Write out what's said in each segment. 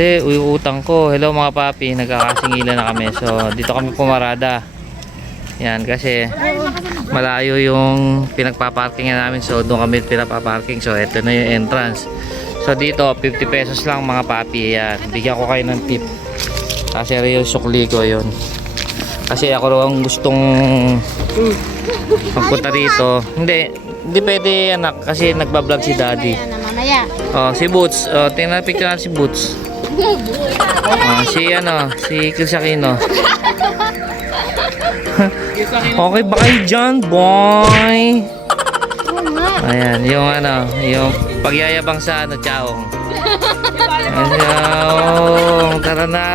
Hindi, utang ko. Hello mga papi, nagkakasingilan na kami. So, dito kami pumarada. Yan, kasi malayo yung pinagpaparkingan namin. So, doon kami pinapaparking. So, ito na yung entrance. So, dito, 50 pesos lang mga papi. Yan, bigyan ko kayo ng tip. Kasi yung sukli ko yun. Kasi ako ang gustong magpunta dito. Hindi pwede anak. Kasi nagbablog si daddy. Oh, si Boots. Oh, tingnan picture natin si Boots. Si Kilsakino. Okay ba kayo dyan, boy? Ayan, yung pagyayabang sa Chaong. Chaong, tara na.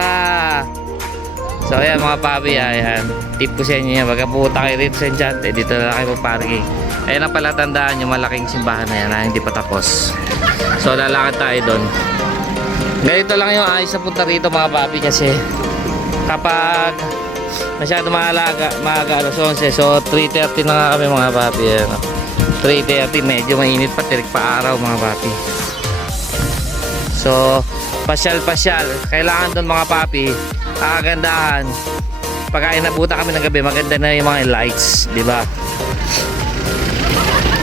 So ayan mga papi, ayan. Tip ko sa inyo yan, pagka pupunta kayo rito sa Enchante, dito na lang kayo parking. Ayan ang palatandaan yung malaking simbahan na yan na hindi pa tapos. So lalakad tayo doon. Ganito lang yung ayos na punta rito mga papi, kasi kapag masyado maaga alas 11, so 3:30 na nga kami mga papi. Ayan. 3:30, medyo mainit pa, tirik pa araw mga papi. So pasyal, kailangan doon mga papi, kagandahan. Pagka inabutan kami ng gabi, maganda na yung mga lights, di ba?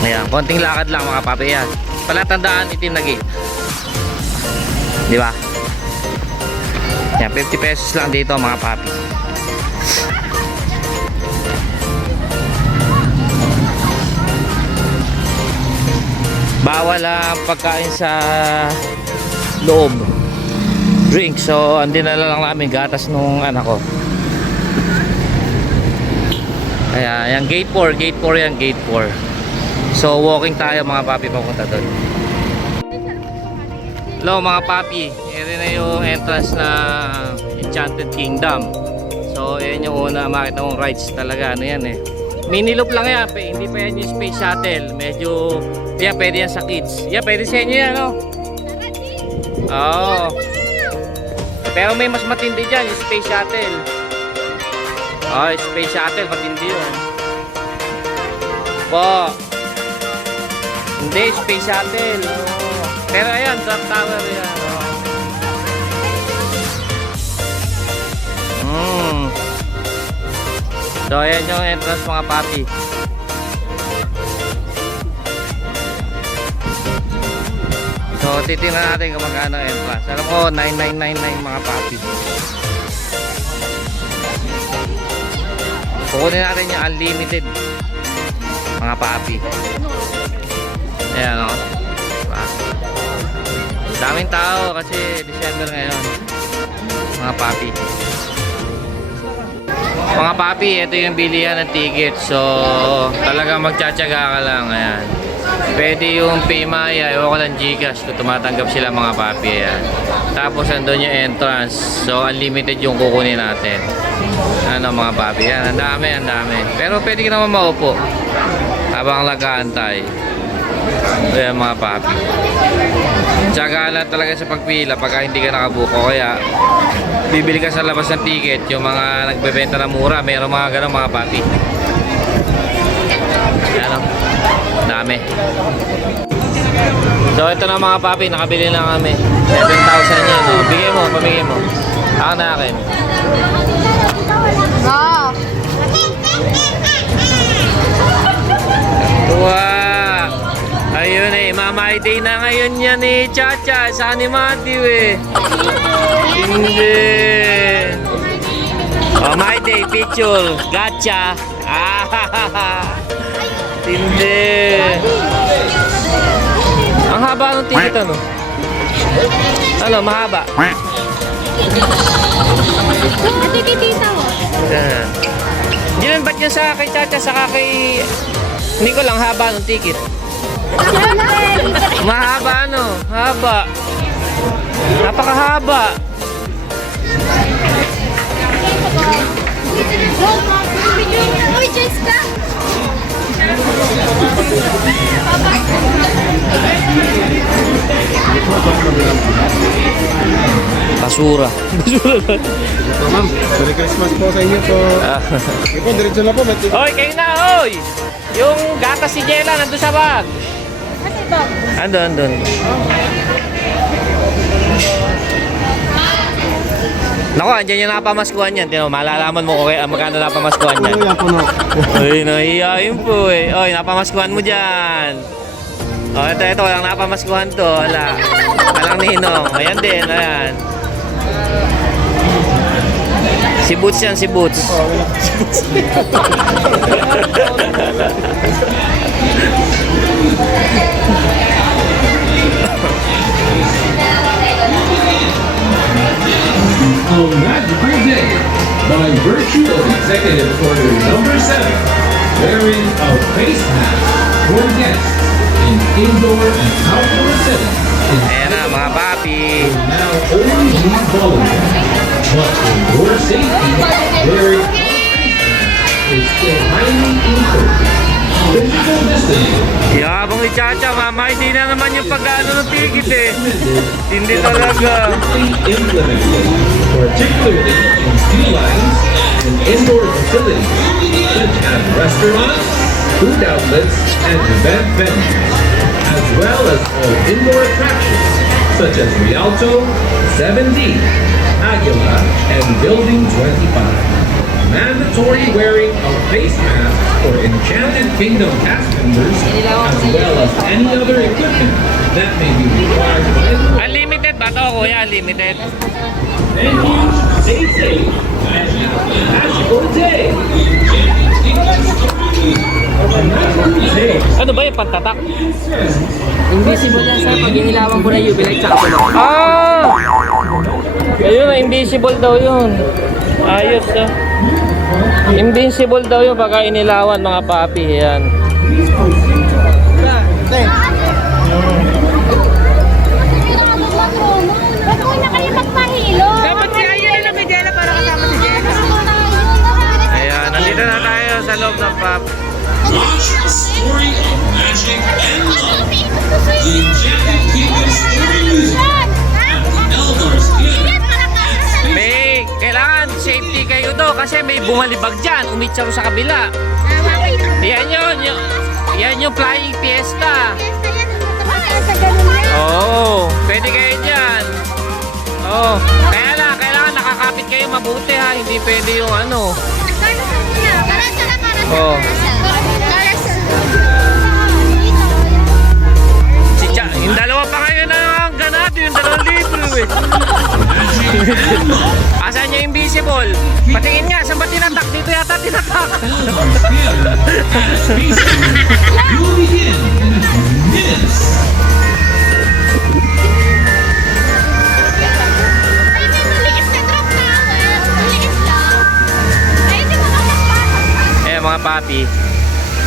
Ayan, konting lakad lang mga papi. Yan, palatandaan, itim na gate, di ba? Yan, 50 pesos lang dito mga papi. Bawal ang pagkain sa loob, drink. So andin na lang namin gatas nung anak ko. Kaya yan, gate 4 yan, gate 4. So walking tayo mga papi papunta doon. Hello mga papi, ito na yung entrance na Enchanted Kingdom. So yan yung una makita mong rides talaga. Ano yan mini loop lang yan, hindi pa yan yung space shuttle. Medyo yan, pwede yan sa kids. Yan, pwede sa inyo yan, no? Oo. Pero may mas matindi dyan, yung space shuttle. Space shuttle, matindi yun. Hindi, space shuttle. Pero ayan, drop tower yan. So ayan yung entrance mga papi. So titingnan natin kung magkano entrance. Alam ko 9999 mga papi. Kukunin natin yung unlimited mga papi. Ayan o, diba? Daming tao kasi December ngayon mga papi. Mga papi, ito yung bilihan ng ticket. So talagang magtsatsaga ka lang. Ayan, pwede yung Paymaya, ewan ko lang Gcash kung tumatanggap sila mga papi. Ayan. Tapos andun yung entrance. So unlimited yung kukunin natin. Ano mga papi, yan, ang dami. Pero pwede ka naman maupo habang nag-aantay. Ayan mga papi, tsaga lang talaga sa pagpila pagka hindi ka nakabuko. Kaya bibili ka sa labas ng ticket, yung mga nagbebenta na mura, meron mga ganun mga papi. Ayan o, dami. So ito na mga papi, nakabili na kami 7,000 yan. Bigay mo, pamigay mo. Ako na akin. Wow, ayun Mama Day na ngayon yan Chacha, sa ni Matthew Hindi. My Day picture, gotcha. Hindi. Ang haba ng ticket ano? Ano, mahaba? Natitita mo. Diyan, ba't yan sa kay Chacha, saka kay hindi ko lang haba ng ticket? Mahaba ano? Haba. Napakahaba. Uy, Jessica! Basura. Ito ma'am, Merry Christmas po sa inyo po. Sige po, diretso na po. Oy, kayo na, oy! Yung gatas si Jella nandun sa bag. Andun. Naku, andyan yung napamaskuhan yan. Tino, malalaman mo kung magkano napamaskuhan yan. Ano yan po, no? Uy, nahihayin po eh. Uy, napamaskuhan mo dyan. Oh, ito, walang napamaskuhan to. Wala. Walang ninong. Ayan din, ayan. Si Boots yan, si Boots. A magical day by virtue of Executive Order Number 7, wherein a face mask for guests in indoor and outdoor settings is Ayan na, mga papi. now only be voluntary. But for your safety, wearing a face mask is still highly encouraged. Physical distancing Yabang ni Chacha, mama, hindi na naman yung pag-ano ng ticket eh. Hindi talaga. strictly implemented, particularly in queue lines and indoor facilities such as restaurants, food outlets, and event venues, as well as all indoor attractions such as Rialto, 7D, Aguila, and Building 25. Mandatory wearing of face masks for Enchanted Kingdom cast members, as well as any other equipment that may be required by the Unlimited ba to, kuya? Unlimited. Thank you. Stay safe and have a magical day. A magical day. Ano ba yung pantatak? Invisible yan sir, pag inilawan ko na UV light tsaka puno. Ah! Ayun na, invisible daw yun. Ayos ah. Invincible daw yun pagka inilawan, mga papi. Yan. Ba't huwag na kayo magpahilo? Dapat si Ayan na may Jella para kasama si Jella. Ayan, nandito na tayo sa loob ng pap. Watch a story of magic and love. The Enchanted Kingdom Story Musical at the Eldor's Theater and Space. May kailangan safety kayo to kasi may bumalibag dyan, umitsaro sa kabila. Yan yung flying fiesta. Oo, pwede kayo dyan. Oo, kailangan nakakapit kayo mabuti ha, hindi pwede yung ano. Oo. Yung dalawa pa kayo na ang ganado, yung dalawang libre eh. Asan yung invisible? Patingin nga, saan ba tinatak? Dito yata tinatak. Theater and Space Tour. You will begin in minutes. Eh mga papi.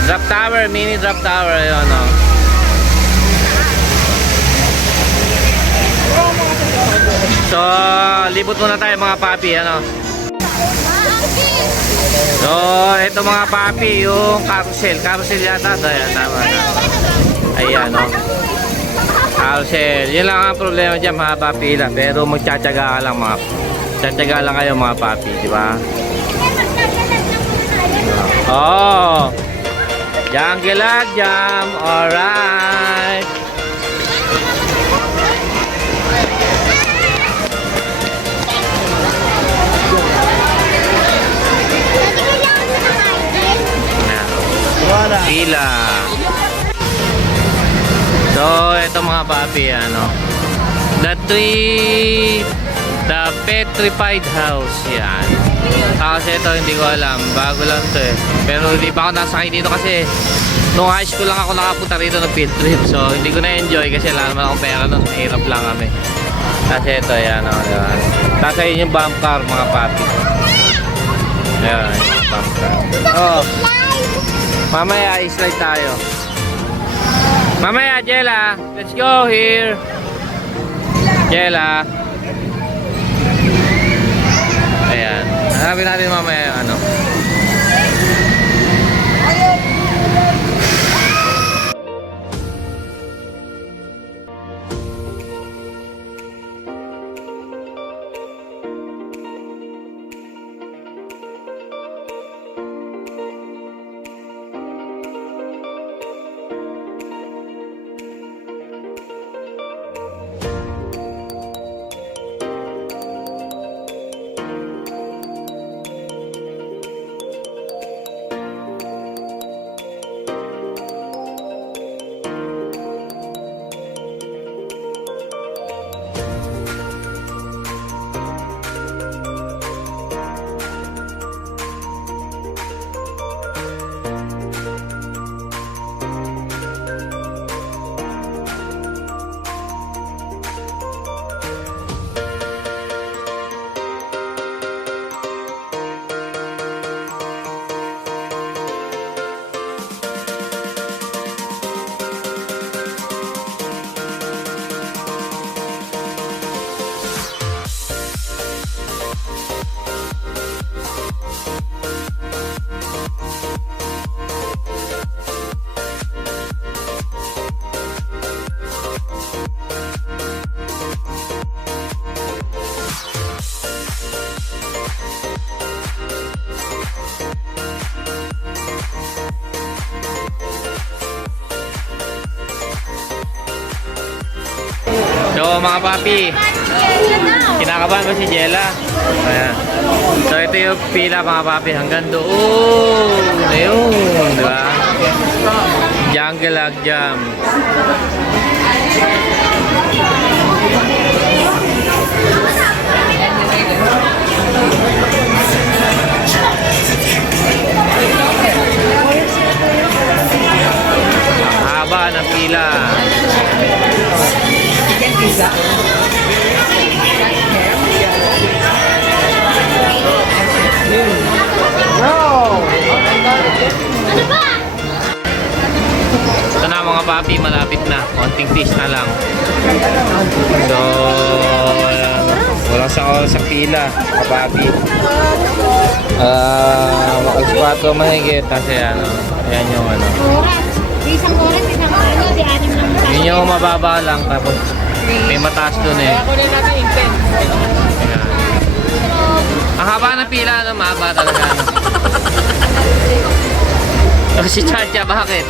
Drop tower, mini drop tower yun oh. So, libot muna tayo mga papi, ano. So, ito mga papi, yung carousel. Carousel yata, ayan, tama. Ayan, no. Carousel. Yun lang ang problema dyan, mga papi lang. Pero magtsatsaga ka lang, mga. Tsatsaga lang kayo, mga papi, di ba? Oh. Jungle jam, alright. Pila. So, ito mga papi, ano. The Petrified House, yan. Kasi ito, hindi ko alam. Bago lang to eh. Pero hindi pa ako nasakay dito kasi nung high school lang ako nakapunta rito ng field trip. So, hindi ko na-enjoy kasi wala naman akong pera nun. Hirap lang kami. Kasi ito, yan, o. Diba? Kasi yun yung bump car, mga papi. Ayan, yung bump car. Oh. Mamaya, i-slide tayo. Mamaya, Jella. Let's go here. Jella. Ayan. Hanapin natin mamaya yung ano. mga papi. Kinakabahan ba si Jella? Ayan. So ito yung pila mga papi hanggang doon. Ayun, di ba? Jungle Ag Jam. Haba ng pila. Ano ba? Ito na mga papi, malapit na. Konting taste na lang. So, walang sa pila, mga papi. Makaspato mahigit kasi ano, ayan yung ano. Oras. Isang oras, isang ano, di anim lang tayo. Yun yung mababa lang, tapos may mataas dun eh. Kunin natin intense. Ayan. Ang haba ng pila, ano, mahaba talaga. Ano. Oh, si Chacha, bakit?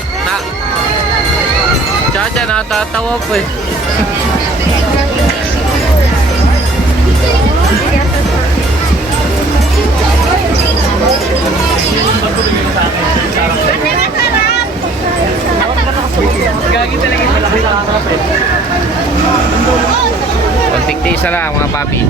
Chacha, natatawa po eh. Gagi talaga yung malaki sa harap eh. Konting taste na lang mga papi.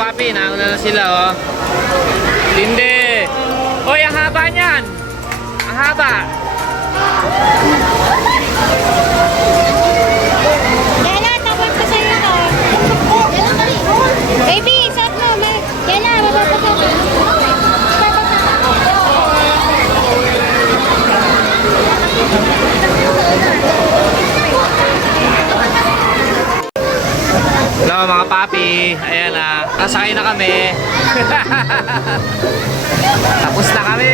Papi, nauna na sila oh. Tindi. Hoy, ang haba niyan. Ang haba. Kaya tapos ko sa'yo to. Baby, isat mo. Kaya mababasa ko. Hello mga papi. Ayan na. Nasakay na kami. Tapos na kami.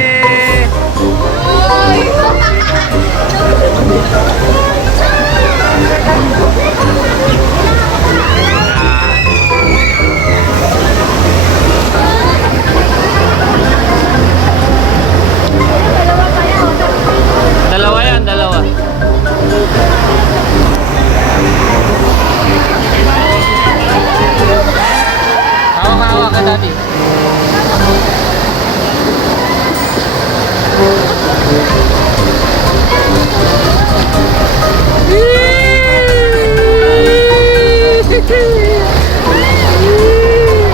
Dalawa yan, dalawa. Hawak-hawak ka dati.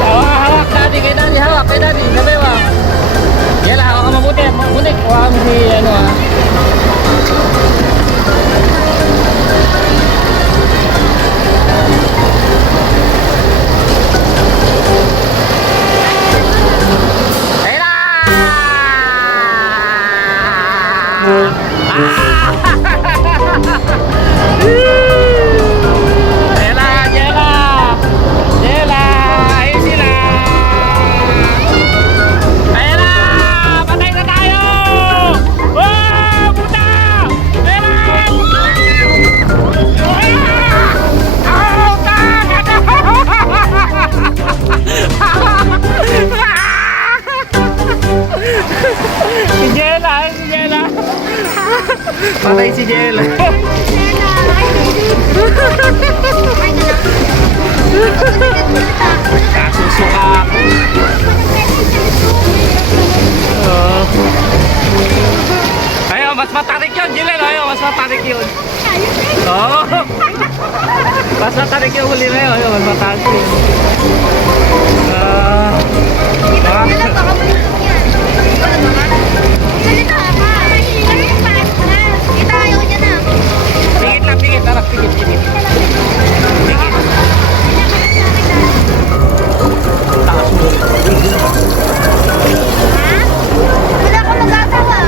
Hawak dati, kay dati, hawak kay dati. Sabi mo. Yala, hawak ka mabuti. Mabuti. Hawak mo si ano ha. Patay si Jella. Kasusuka ako. Ayaw, mas matarik yun, Jella. Ayaw, mas matarik yun. Oo. Mas matarik yung huli na yun. Ayaw, mas matarik yun. Pigit lang, pigit. Tara, pigit. Pigit. Takas mo. Wala akong magagawa.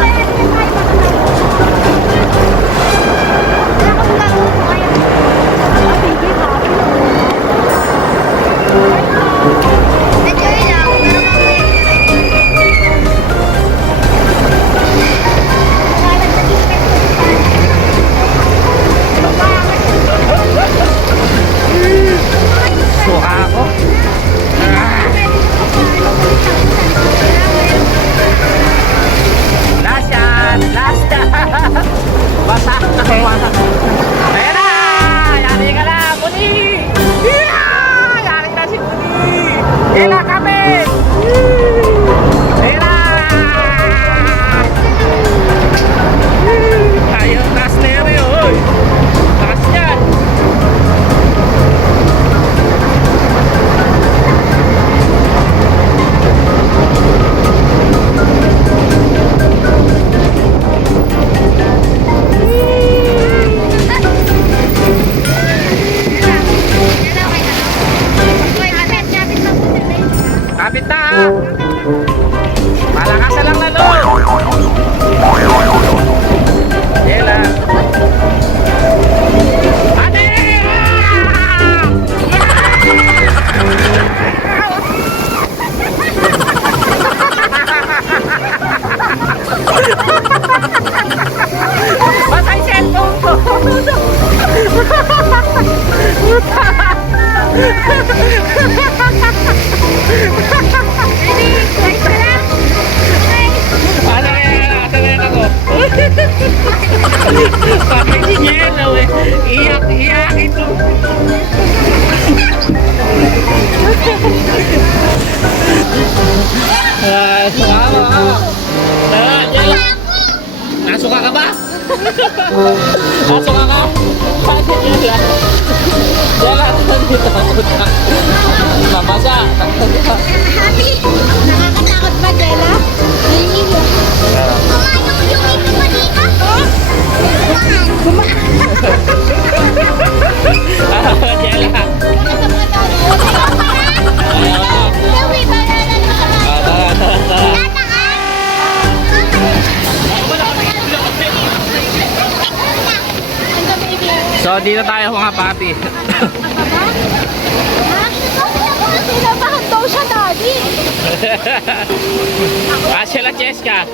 Kapit! Ayan na! Ayaw, taas na yun yun, oy! Taas yan! Kapit na! ah. Malakasan lang lalo! Yela! Ate! Patay cellphone ko! Ano kaya nakatagal ako? Patay si Yelo eh. Iyak ito. Suka ka. Yelo. Nasuka ka ba? Nasuka ka? Bakit Yela? Yela, dito. Mabasa. Happy! Nakakatakot ba, Jella? Naiiyak. Yung ito ba dito? Gumaan. Yela. Lawi, banana na ka. Tara. So, dito tayo mga papi. Sinabahan daw siya, Daddy. Sila Cheska.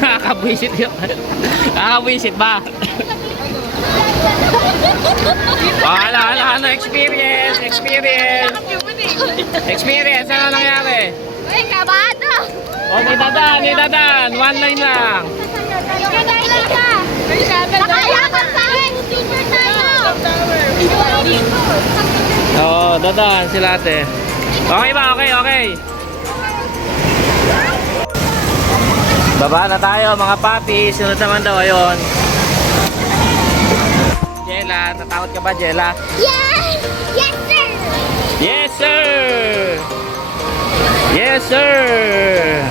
Kakabwisit yun. Kakabwisit ba? Ano, experience, ano nangyari? Uy, kabado. O, ni Dadan, one line lang. Yung kadahilan ka. Nakayaman sa akin. Teacher tayo. Oo, Dadan, sila ate. Okay ba? Okay. Baba na tayo mga papi. Sunod naman daw, ayun. Jella, natakot ka ba, Jella? Yes! Yes, sir! Yes, sir! Yes, sir!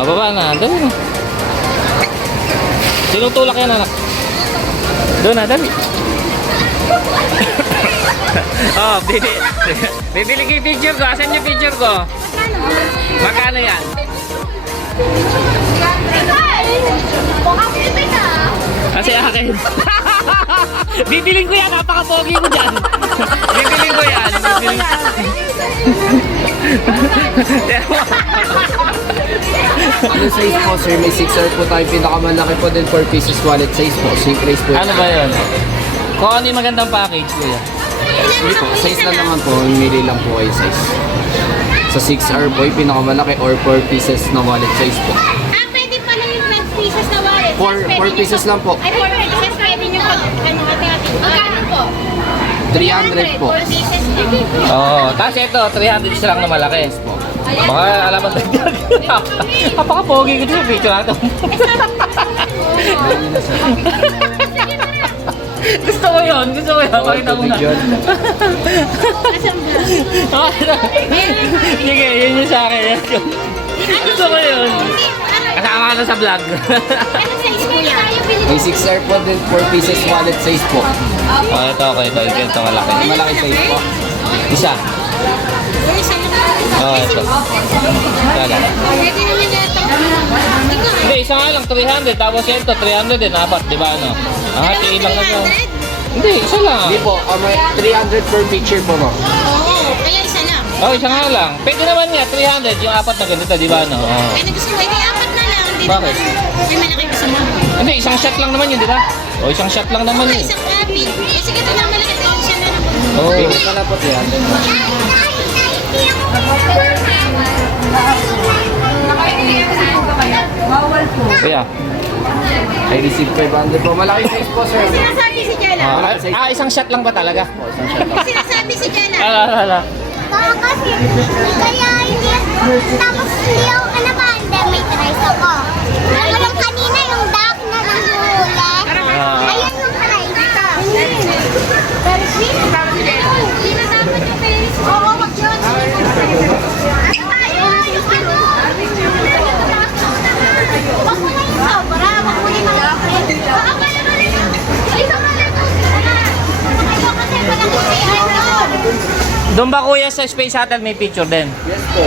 O, baba na. Dali na. Tinutulak yan, anak. Doon na, dali. Oh, bibili ko yung picture ko. Asan yung picture ko? Magkano yan? Kasi akin. Bibiling ko yan. Napaka-pogi ko dyan. Bibiling ko yan. Ano size po sir? May 6R po tayo. Pinakamalaki po din 4 pieces wallet size po. Same price po. Ano ba yun? Kung ano yung magandang package ko yan. Hindi po. Size lang naman po. Mili lang po kayo size. Sa 6R po, yung pinakamalaki or 4 pieces na wallet size po. Pwede pala yung 12 pieces na wallet. 4 pieces lang po. Ay, 4 pieces. Pwede nyo hati-hati. Magkano po? 300 po. 4 pieces. Oo. Tapos ito, 300 isa lang na malaki. Baka alam mo dagdag. Napaka-pogi ko dito. Picture natin. Gusto ko yun. Pakita mo na. Sige, yun yung sa akin. Gusto ko yun. Kasama ka na sa vlog. Ano size po yan? May 6R po din 4 pieces wallet size po. Oh, ito okay. Ito malaki. Malaki size po. Isa. Oh, ito. Kala. Pwede naman ito. Hindi, isa nga lang, 300. Tapos ito, 300 din. Apat, di ba ano? Ang hatiin lang na to. Hindi, isa lang. Hindi po. May 300 per picture po ma'am. Oo, kaya isa lang. Oh, isa nga lang. Pwede naman nga, 300. Yung apat na ganito, di ba ano? Oh. Ay, gusto mo, hindi apat na lang. Hindi Bakit? naman. May malaki gusto mo. Hindi, isang shot lang naman yun, di ba? O, isang shot lang naman Ay, yun. isang copy. Eh, sige, ito na malaki. Siya na lang. Oo. Pili ka na po 300. Kaya. I received 500 po. Malaki size po sir. Sinasabi si Jella. Isang shot lang ba talaga? Isang shot lang. Sinasabi si Jella. Ala. Kasi kaya hindi, tapos hindi ako kanabahan dahil may tries ako. Yung kanina yung duck na nanghuli. Ayun yung tries ko. Pero sweet. Hindi na dapat yung face. Oo, mag-yun. Ano tayo? Yung ano? Wag mo na yung sobra. Wag mo na yung mga friends. Baka pala mo na yun. Isa mo na ito. Kayo kasi walang ipihan doon. Doon ba kuya sa Space Shuttle may picture din? Yes po.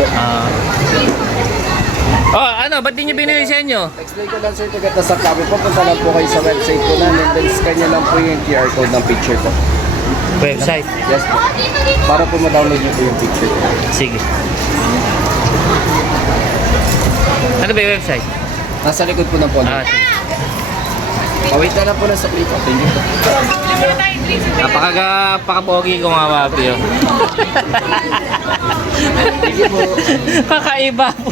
Oh, ano? Ba't di nyo binili sa inyo? Explain ko lang sir, tagat na sa kami. Pupunta lang po kayo sa website ko na. And then scan nyo lang po yung QR code ng picture ko. Website. Yes po. Para po ma-download nyo po yung picture ko. Sige. Ano ba yung website? Nasa likod po ng phone. Sige. Pawait na lang po lang sa play ko. Thank you po. Napaka-pogi ko nga, papi. Oh. Thank you po. Kakaiba po.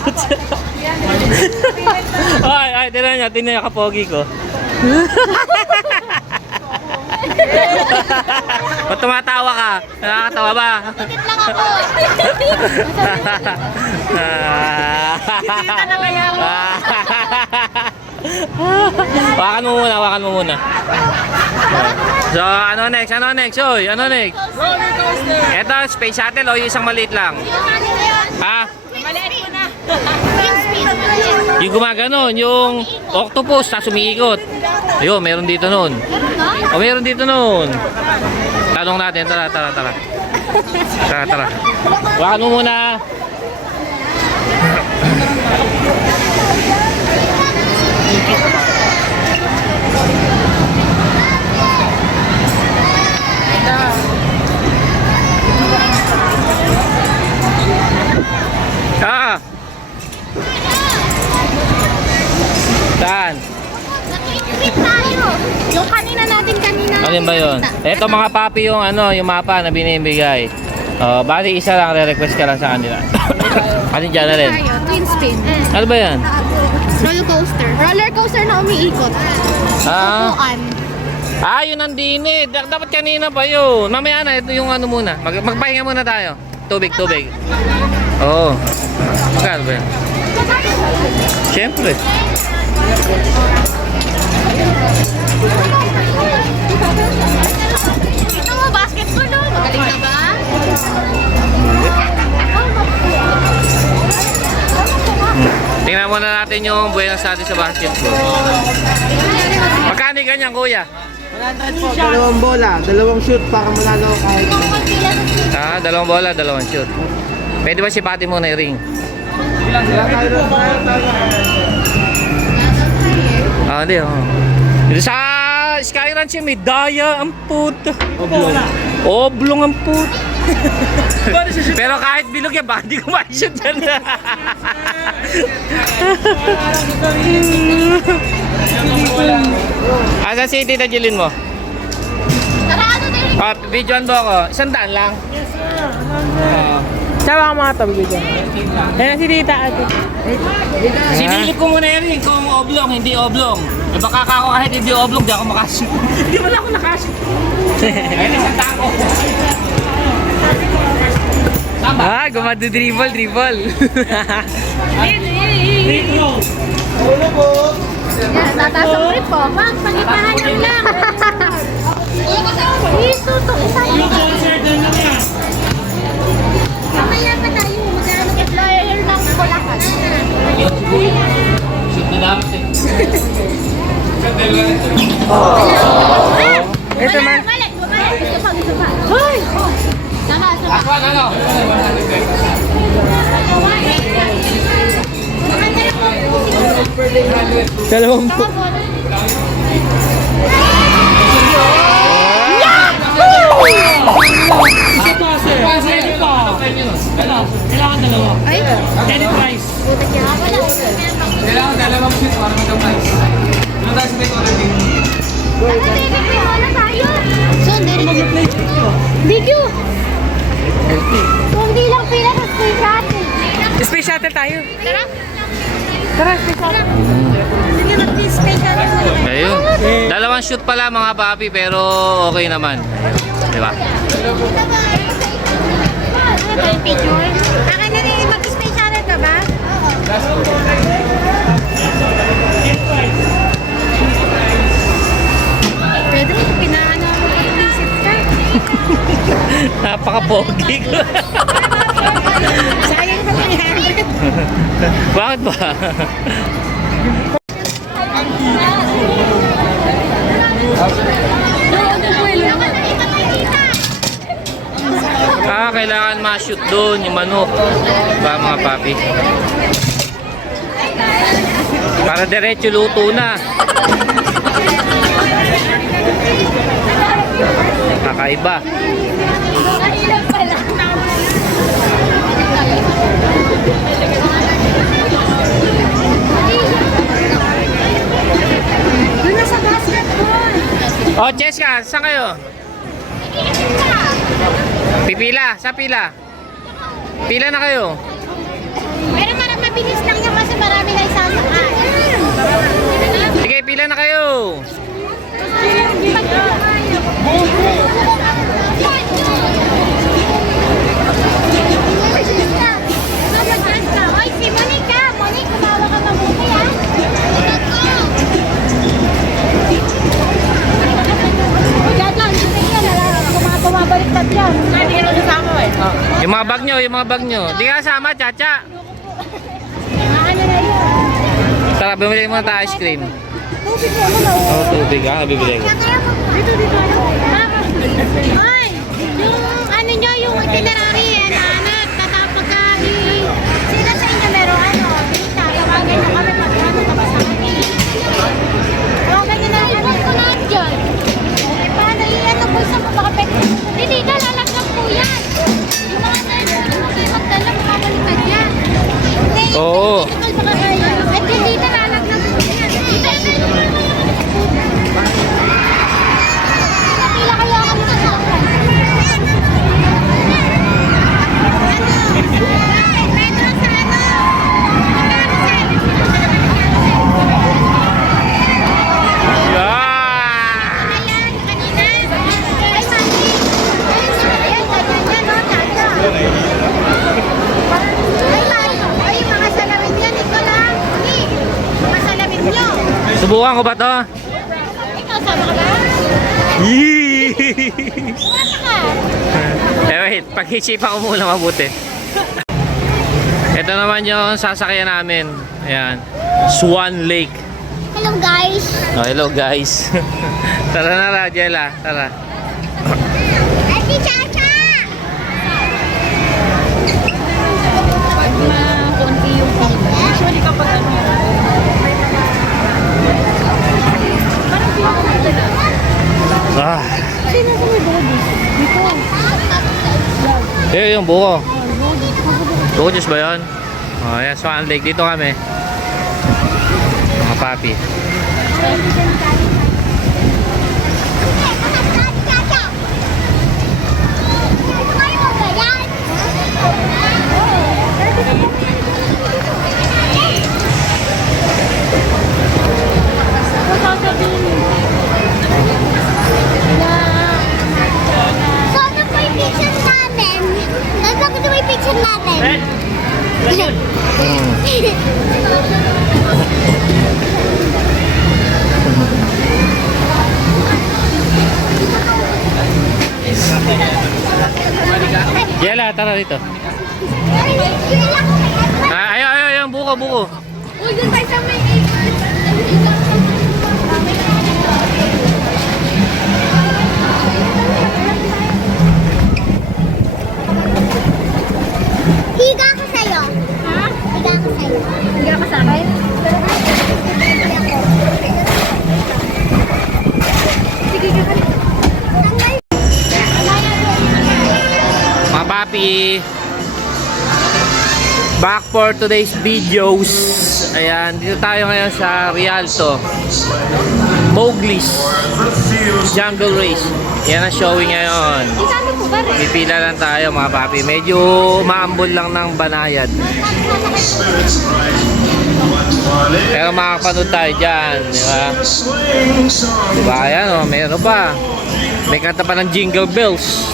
Ay, tingnan nyo, kapogi ko. Ba't tumatawa ka? Nakakatawa ba? Tikit lang ako. Wakan mo muna. So, ano next? Oy, ano next? Roller coaster. Eto, Space Shuttle o yung isang maliit lang? Ha? Maliit ko na. Twin speed. Yung gumaganon, yung octopus, tapos umiikot. Ayun, meron dito nun. O, meron dito nun. Tanong natin, tara. Wakan mo muna. Saan? Nag-trip tayo. Yung kanina. Ano ba yun? Ito mga papi yung yung mapa na binibigay. Bali isa lang, re-request ka lang sa kanila. Kasi dyan na rin. Twin spin. Ano ba yan? Roller coaster. Roller coaster na umiikot. Upuan. Yun ang dinit. Dapat kanina pa yun. Mamaya na, ito yung muna. Magpahinga muna tayo. Tubig. Oo. Magkano ba yan? Siyempre. Ito mo, basketball no? Magaling ka ba? Tingnan muna natin yung buenas natin sa basketball. Magkano ganyan, kuya? 100 po, dalawang bola, dalawang shoot para manalo kahit. Dalawang bola, dalawang shoot. Pwede ba sipati muna yung ring? Hindi. Dito sa Sky Ranch may daya ang puta. Oblong ang puta. Pero kahit bilog yan, baka di ko ma-shoot yan. Asan si Tita Jilin mo? Sarado din. Videoan mo ako. 100 lang. Sama ka mga tabi dyan. Ayan si Tita ate. Sinilip ko muna yan kung oblong, hindi oblong. Baka ako kahit hindi oblong, di ako makashoot. Hindi wala ako nakashoot. Ayun, isang tako. Dribble. Yan, tataas ang trip po. Mag, palipahan nyo lang. Iso to, isa lang. Mamaya pa tayo, mag-employer ng Bulacan. Shoot na dapat eh. Ito man. Bumalik. Gusto pa. Hoy! Sama. Ano? Dalawang po. Kailangan dalawa. Ay! Any price. Buta niya. Wala. Kailangan dalawang shoot para magka-price. Ano tayo sa may order din? Wala tayo. So, Did you? Kung di lang pila sa space natin. Space shuttle tayo. Tara. Tara, space shuttle. Sige, mag-space natin. Ayun. Dalawang shoot pala mga papi pero okay naman. Di ba? Ito yung picture. Akin na rin, mag-stay channel ka ba? Pwede mo pinaano ako pag-visit ka. Napaka-pogi ko. Sayang sa 300. Bakit ba? Kailangan ma-shoot doon yung manok. Ba mga papi? Para diretso luto na. Kakaiba. Doon na sa basketball. Oh, Cheska, saan kayo? Pipila, sa pila. Pila na kayo. Pero parang mabilis lang yan kasi marami na isasakay. Sige, pila na kayo. Oy, si Monica! Monique, kumawa ka mabuti ha? Kumabaliktad yan. Hindi ka kasama eh. Yung mga bag nyo, yung mga bag nyo. Di ka kasama, Chacha. Ano na yun? Tara, bumili muna tayo ice cream. Tubig mo ano na? Oh, tubig ha, bibili ko. Dito. Ay, yung ano nyo, yung itinerary eh, naanap, tatapag ka sila sa inyo meron ano, dita, tawagan nyo kami pag ano, tapos sa kami. Tawagan nyo na ano, ko na dyan. Eh, paano ano po sa mga pwede? Hindi ka, lalagyan po yan. Yung mga tayo, hindi magdala, makakalitan yan. Hindi, Oo. ito sa kakaya. At hindi ka lalagyan po yan. Pila kayo ako sa sakay. Metro sa ano? Yeah! Ayan, kanina. Ay, mami. Ayan, ganyan yan, no, tata. Ay, mami. Ay, mga salamin yan, ito lang. Hindi. Mga salamin nyo. Subukan ko ba to? Ikaw, sama ka ba? Yee! Sumasa ka. Wait, pag-isipan ko muna mabuti. Ito naman yung sasakyan namin. Ayan. Swan Lake. Hello, guys. Oh, hello guys. Tara na, Rajela. Tara. Ate Chacha! Usually kapag ano, Ah. Eh, yung buko. Buko juice ba yun? Oh, ayan, Swan Lake. Dito kami. Mga papi. So, ano po yung picture natin? Nagpapit mo yung picture natin. Jela, tara dito. Ah, ayaw, buko, buko. Uy, dun tayo sa may Higa ka sa'yo. Ha? Higa ka sa'yo. Higa ka sa'kin? Sige ka ka. Mga papi, back for today's videos. Ayan, dito tayo ngayon sa Rialto, Mowgli's Jungle Race. Yan ang showing ngayon. Isama po ba rin? Pipila lang tayo mga papi. Medyo maambol lang ng banayad. Pero makakapanood tayo dyan, di ba? Diba? Ayan o, meron pa. May kanta pa ng Jingle Bells.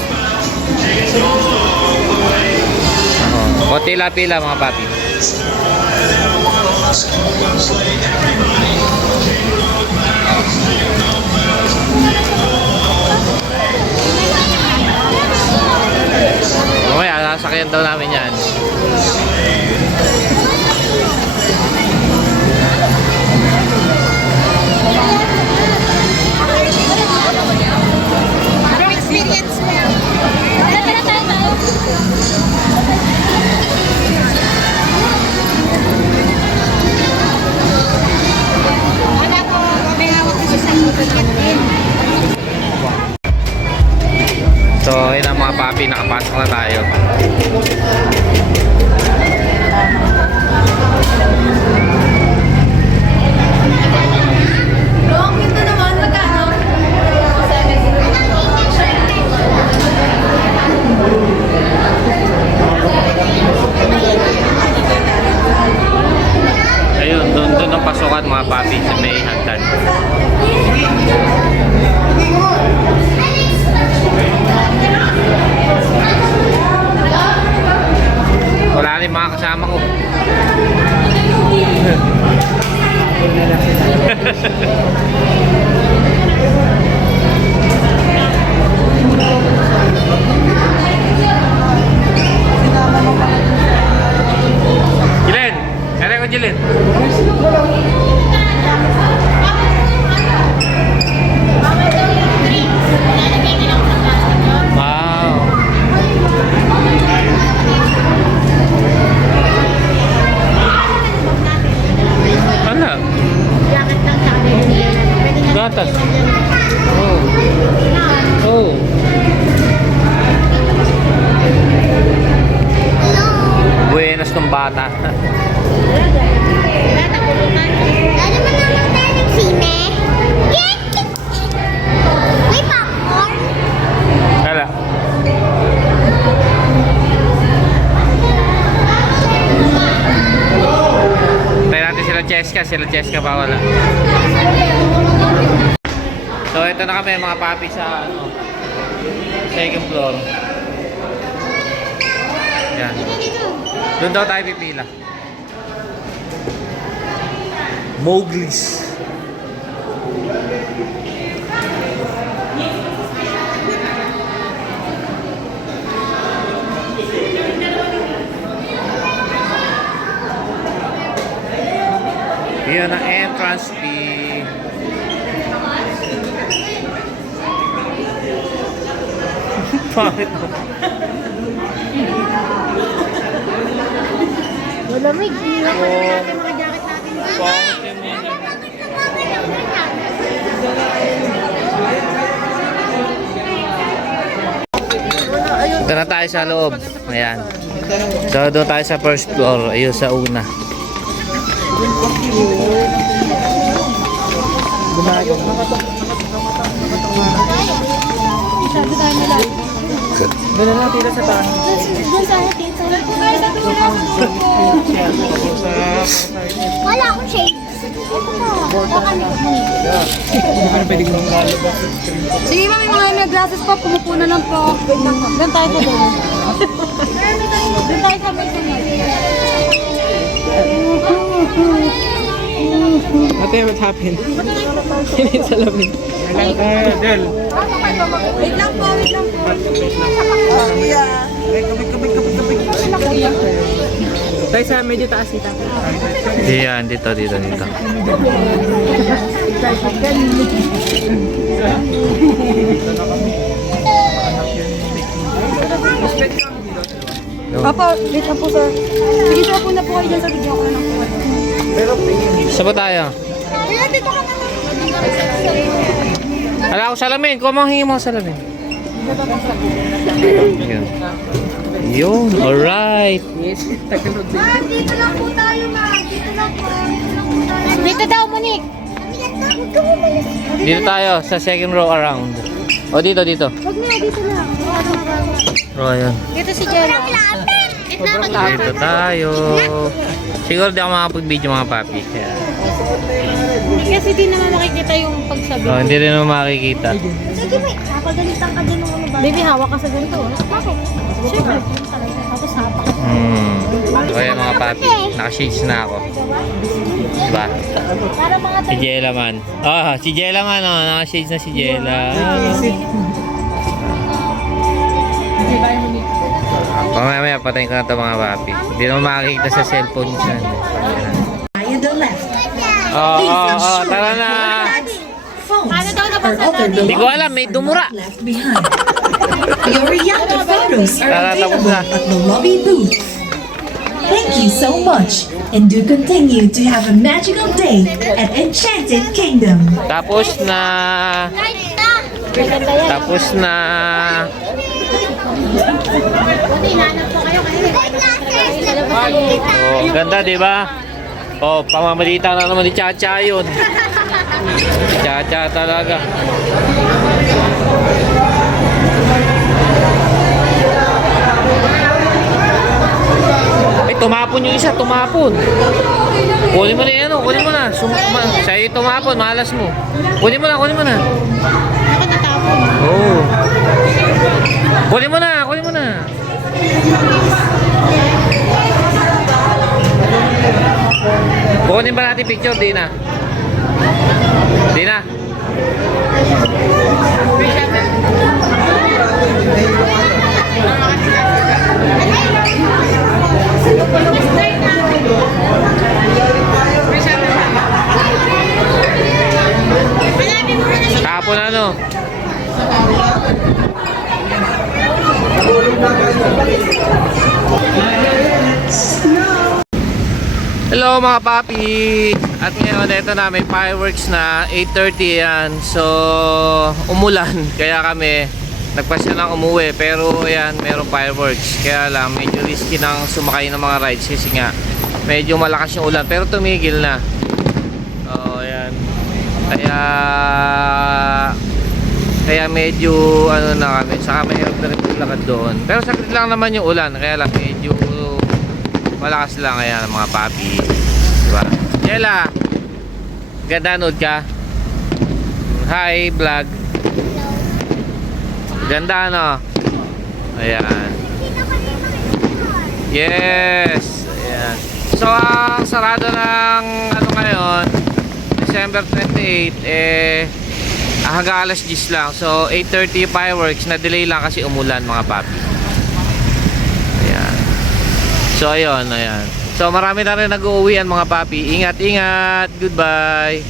O tila-pila mga papi. Mamaya, sasakyan daw namin yan. Parang experience mo. Tara tayo. Wala ko, may hawak ko sa ticket din. So, yun ang mga papi, nakapasok na tayo. Ayun, doon ang pasukan mga papi sa may hagdan. Wala rin mga kasama ko. Jilen! Kaya ko Jilen! Wow! Ano? Gatas. Oh. Oh. Buenas ng bata. Lalo mo naman tayo ng sine. May popcorn. Hala. Tayo natin sila Cheska pa wala. So ito na kami mga papi sa second floor. Yan. Doon daw tayo pipila. Mowgli's. Yan ang entrance fee. Bakit? Malamig. Iwan ko na natin mga jacket natin. Ito na tayo sa loob. Ayan. So doon tayo sa first floor. Ayun sa una. Sabi tayo nila. Doon na natin sa taas. Doon sa atin. Wala akong shade. Ito na. Baka may Sige ma'am, may mga email glasses po. Pumupo na lang po. Wait lang po. Doon tayo po doon. Doon tayo sa may sunod. Ate, what happened? Hindi sa lamin. Del. Wait lang po, wait lang po. Tayo sa medyo taas dito. Ayan, dito. Opo, wait lang po sir. Sige sir, po na po kayo dyan sa video ko na lang po. Saan ba tayo? dito ka na. Ala ako salamin. Kung manghingi mo salamin. Yun. Yun. Alright. Ma'am, dito lang po tayo, ma'am. Dito lang po. Dito daw, Monique. Huwag ka umalis. Dito tayo sa second row around. O dito. Huwag na, dito lang. O ayan. Dito si Jello. Dito tayo. Siguro di ako makapag-video mga papi. Kaya. Kasi di naman makikita yung pagsabi. Oh, hindi rin naman makikita. Sige, may napagalitan ka din ng ano ba? Baby, hawak ka sa ganito. Bakit? Siyempre. Tapos hapak ka. Hmm. So ayan mga papi, naka-shades na ako. Diba? Si Jella man. Si Jella man, naka-shades na si Jella. Mamaya patayin ko na ito mga papi. Hindi naman makikita sa cellphone dyan. Tara na. Hindi ko alam, may dumura. Your Yanda photos are Tara, tapos available na. at the lobby booth. Thank you so much, and do continue to have a magical day at Enchanted Kingdom. Tapos na. Tapos na. Oh, ganda, di ba? Oh, pamamalita na naman ni Chacha yun. Chacha talaga. Ay, tumapon yung isa, tumapon. Kunin mo na yan, oh, kunin mo na. Sa'yo tumapon, malas mo. Kunin mo na, kunin mo na. Oh. Kunin mo na, kunin mo na. Kunin ba natin picture, Dina? Dina? Tapon ano? Hello mga papi! At ngayon ito na, may fireworks na 8:30 yan. So umulan kaya kami nagpasya ng umuwi, pero ayan, merong fireworks. Kaya lang medyo risky nang sumakay ng mga rides kasi nga medyo malakas yung ulan, pero tumigil na. Oh, ayan. Kaya medyo ano na kami, saka mahirap na rin maglakad doon. Pero sakit lang naman yung ulan, kaya lang medyo malakas lang. Ayan mga papi, diba? Jella, ganda, nood ka? Hi vlog. Ganda no? Ayan. Yes. Ayan. So ang sarado ng ano ngayon, December 28, hanggang alas 10 lang. So 8:30 fireworks, na delay lang kasi umulan mga papi. Ayan. So ayun, ayan. So marami na rin nag-uuwian mga papi. Ingat, ingat. Goodbye.